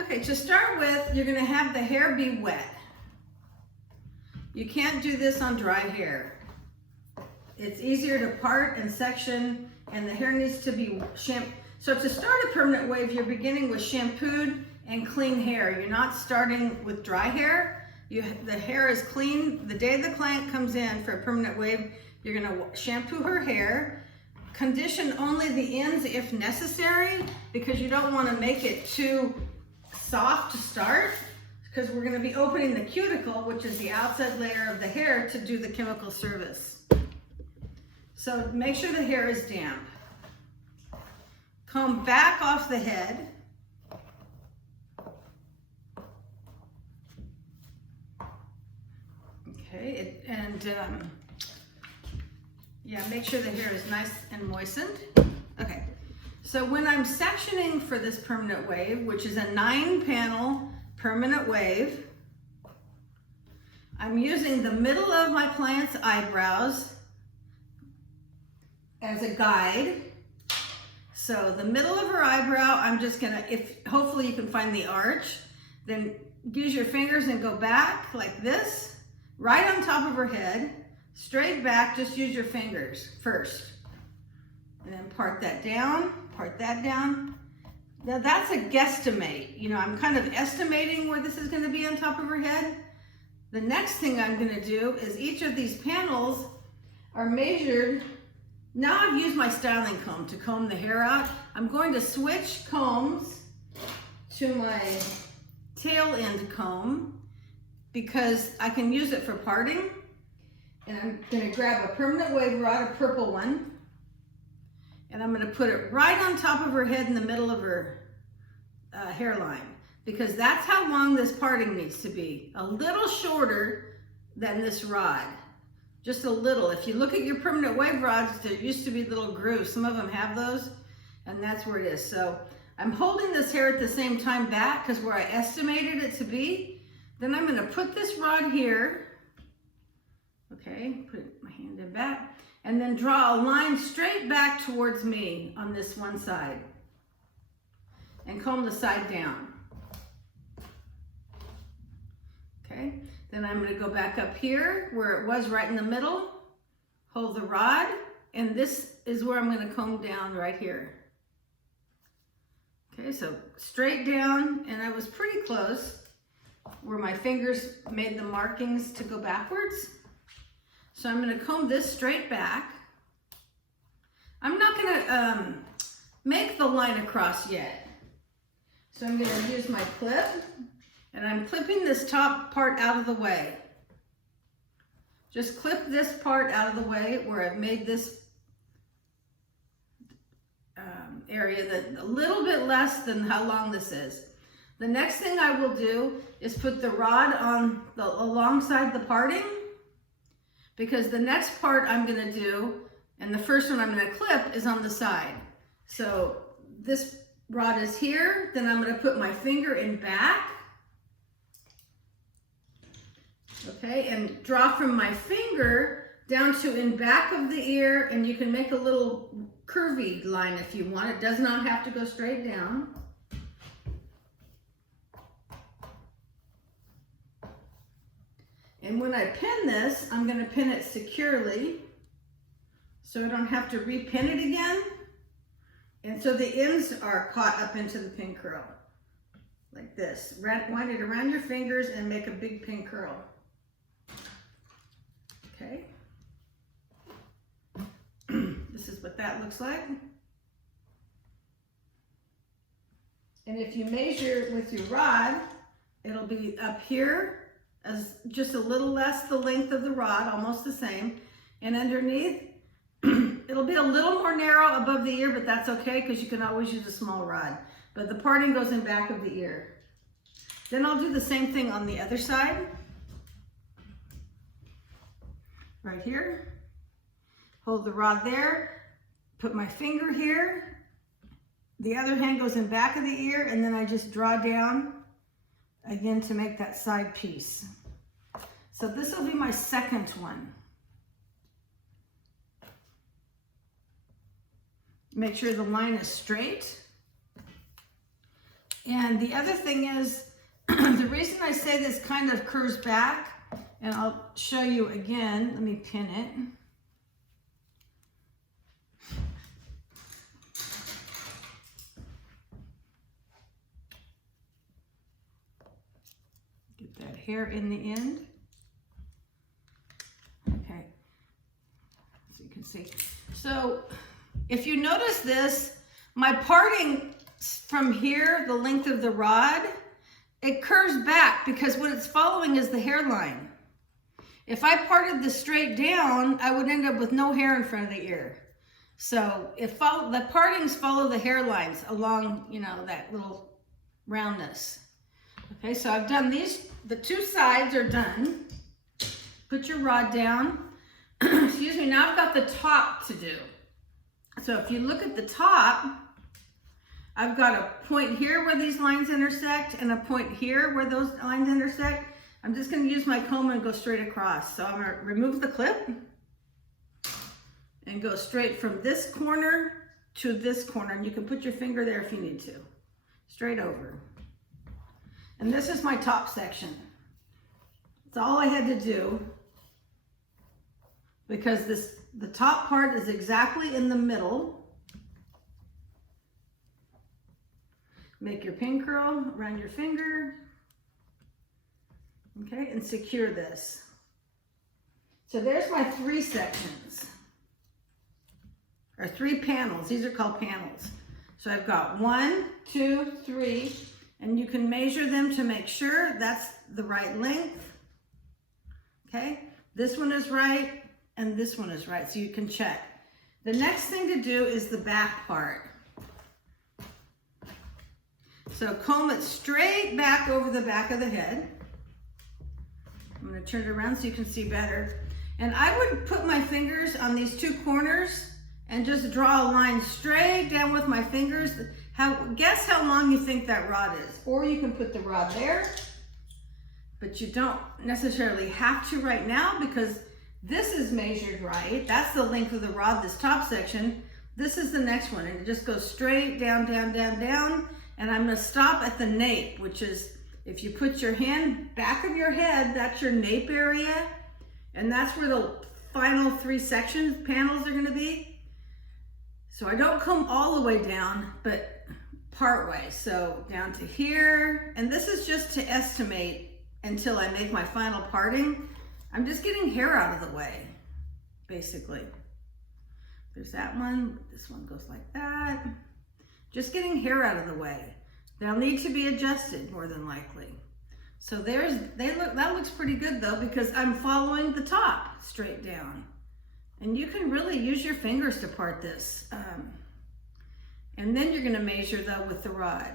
Okay, to start with, you're gonna have the hair be wet. You can't do this on dry hair. It's easier to part and section, and the hair needs to be shampooed. So to start a permanent wave, you're beginning with shampooed and clean hair. You're not starting with dry hair. The hair is clean. The day the client comes in for a permanent wave, you're gonna shampoo her hair, condition only the ends if necessary, because you don't wanna make it too soft to start, because we're gonna be opening the cuticle, which is the outside layer of the hair, to do the chemical service. So make sure the hair is damp. Comb back off the head. Okay, yeah, make sure the hair is nice and moistened. Okay, so when I'm sectioning for this permanent wave, which is a 9-panel permanent wave, I'm using the middle of my client's eyebrows as a guide. So the middle of her eyebrow, I'm just gonna, hopefully you can find the arch, then use your fingers and go back like this, right on top of her head, straight back, just use your fingers first. And then part that down, part that down. Now that's a guesstimate. You know, I'm kind of estimating where this is gonna be on top of her head. The next thing I'm gonna do is each of these panels are measured. Now I've used my styling comb to comb the hair out. I'm going to switch combs to my tail end comb because I can use it for parting. And I'm gonna grab a permanent wave rod, a purple one, and I'm gonna put it right on top of her head in the middle of her hairline, because that's how long this parting needs to be. A little shorter than this rod. Just a little. If you look at your permanent wave rods, there used to be little grooves. Some of them have those, and that's where it is. So I'm holding this hair at the same time back because where I estimated it to be. Then I'm gonna put this rod here. Okay, put my hand in back, and then draw a line straight back towards me on this one side, and comb the side down. Okay. Then I'm going to go back up here where it was right in the middle, hold the rod, and this is where I'm going to comb down right here. Okay, so straight down, and I was pretty close where my fingers made the markings to go backwards. So I'm going to comb this straight back. I'm not going to make the line across yet. So I'm going to use my clip. And I'm clipping this top part out of the way. Just clip this part out of the way where I've made this area that a little bit less than how long this is. The next thing I will do is put the rod on alongside the parting, because the next part I'm gonna do, and the first one I'm gonna clip, is on the side. So this rod is here, then I'm gonna put my finger in back. Okay, and draw from my finger down to in back of the ear, and you can make a little curvy line if you want. It does not have to go straight down. And when I pin this, I'm going to pin it securely so I don't have to repin it again. And so the ends are caught up into the pin curl like this. Wind it around your fingers and make a big pin curl. Okay, this is what that looks like. And if you measure with your rod, it'll be up here as just a little less the length of the rod, almost the same. And underneath, it'll be a little more narrow above the ear, but that's okay because you can always use a small rod. But the parting goes in back of the ear. Then I'll do the same thing on the other side. Right here, hold the rod there, put my finger here, the other hand goes in back of the ear, and then I just draw down again to make that side piece. So this will be my second one. Make sure the line is straight. And the other thing is, the reason I say this kind of curves back, and I'll show you again, let me pin it. Get that hair in the end. Okay, so you can see. So if you notice this, my parting from here, the length of the rod, it curves back because what it's following is the hairline. If I parted this straight down, I would end up with no hair in front of the ear. So the partings follow the hairlines along, you know, that little roundness. Okay, so I've done these, the two sides are done. Put your rod down. Excuse me, now I've got the top to do. So if you look at the top, I've got a point here where these lines intersect and a point here where those lines intersect. I'm just going to use my comb and go straight across. So I'm going to remove the clip and go straight from this corner to this corner. And you can put your finger there if you need to. Straight over. And this is my top section. That's all I had to do because the top part is exactly in the middle. Make your pin curl around your finger, okay, and secure this. So there's my 3 sections, or 3 panels. These are called panels. So I've got 1, 2, 3, and you can measure them to make sure that's the right length, okay? This one is right, and this one is right, so you can check. The next thing to do is the back part. So comb it straight back over the back of the head. I'm going to turn it around so you can see better. And I would put my fingers on these 2 corners and just draw a line straight down with my fingers. Guess how long you think that rod is. Or you can put the rod there, but you don't necessarily have to right now because this is measured right. That's the length of the rod, this top section. This is the next one, and it just goes straight down, down, down, down. And I'm going to stop at the nape, which is if you put your hand back of your head, that's your nape area. And that's where the final 3 sections, panels are going to be. So I don't come all the way down, but part way. So down to here. And this is just to estimate until I make my final parting. I'm just getting hair out of the way, basically. There's that one. This one goes like that. Just getting hair out of the way. They'll need to be adjusted more than likely. So that looks pretty good though because I'm following the top straight down. And you can really use your fingers to part this. And then you're gonna measure though with the rod.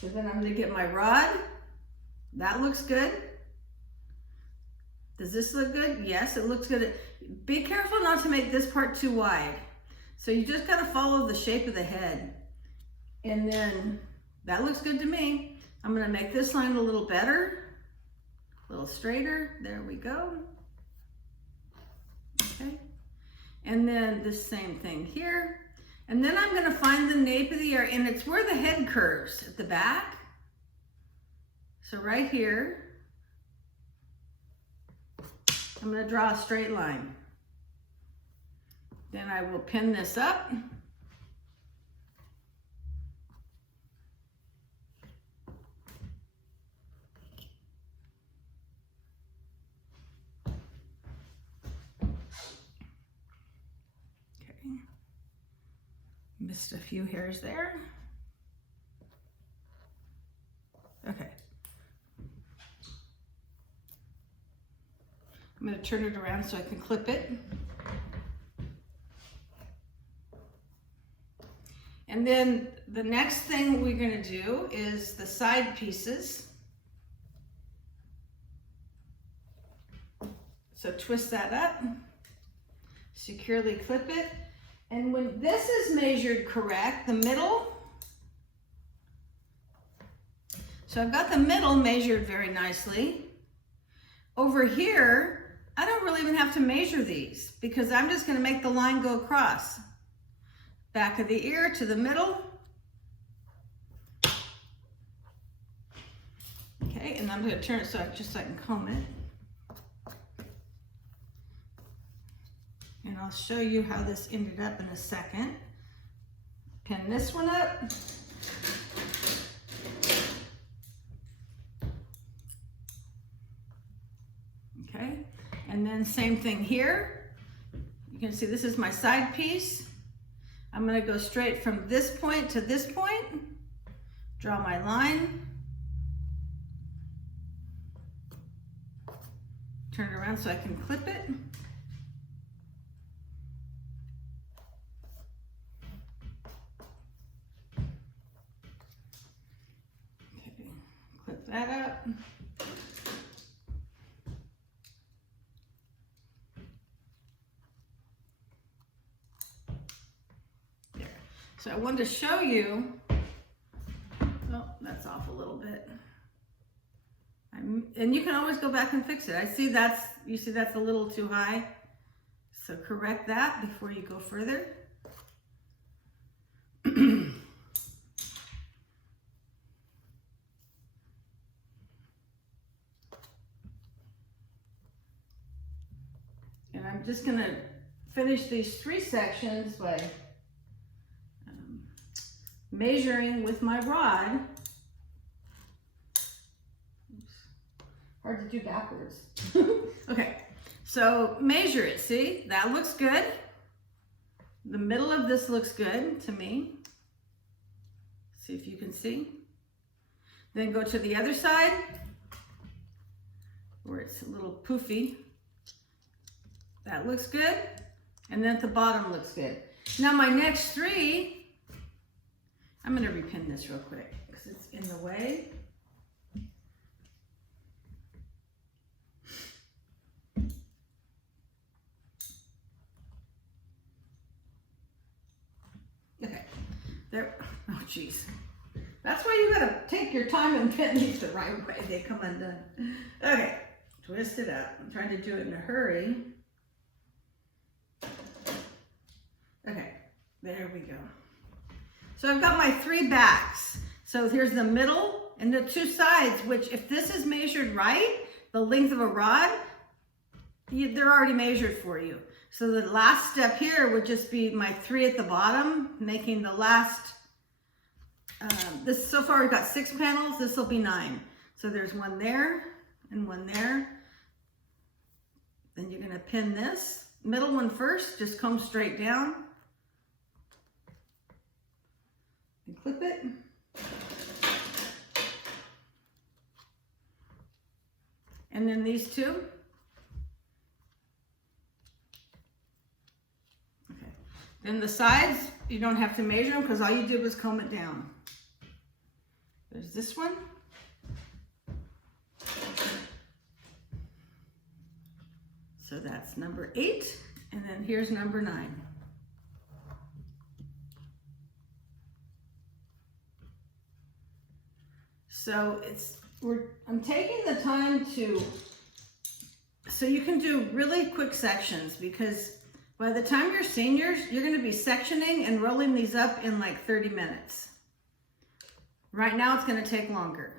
So then I'm gonna get my rod. That looks good. Does this look good? Yes, it looks good. Be careful not to make this part too wide. So you just gotta follow the shape of the head. And then that looks good to me. I'm gonna make this line a little better, a little straighter. There we go. Okay. And then the same thing here. And then I'm gonna find the nape of the ear, and it's where the head curves at the back. So right here, I'm gonna draw a straight line. Then I will pin this up. Okay. Missed a few hairs there. Okay. I'm going to turn it around so I can clip it. And then the next thing we're going to do is the side pieces. So twist that up, securely clip it. And when this is measured correct, the middle, so I've got the middle measured very nicely. Over here, I don't really even have to measure these because I'm just going to make the line go across. Back of the ear to the middle. Okay, and I'm going to turn it so I can comb it. And I'll show you how this ended up in a second. Pin this one up. Okay, and then same thing here. You can see this is my side piece. I'm going to go straight from this point to this point. Draw my line. Turn it around so I can clip it. Okay, clip that up. There. So I wanted to show you, oh, that's off a little bit. And you can always go back and fix it. You see that's a little too high. So correct that before you go further. And I'm just gonna finish these 3 sections by measuring with my rod. Hard to do backwards. Okay, so measure it. See, that looks good. The middle of this looks good to me. See if you can see. Then go to the other side where it's a little poofy. That looks good. And then at the bottom looks good. Now my next 3, I'm going to repin this real quick because it's in the way. Okay, there, oh geez. That's why you gotta take your time and pin these the right way. They come undone. Okay, twist it up. I'm trying to do it in a hurry. Okay, there we go. So I've got my 3 backs. So here's the middle and the 2 sides, which if this is measured right, the length of a rod, they're already measured for you. So the last step here would just be my 3 at the bottom, making the last, this so far we've got 6 panels, this will be 9. So there's 1 there and 1 there. Then you're gonna pin this. Middle one first, just comb straight down. And clip it. And then these 2. Then the sides, you don't have to measure them because all you did was comb it down. There's this one. So that's number 8. And then here's number 9. So I'm taking the time so you can do really quick sections, because by the time you're seniors, you're going to be sectioning and rolling these up in like 30 minutes. Right now, it's going to take longer.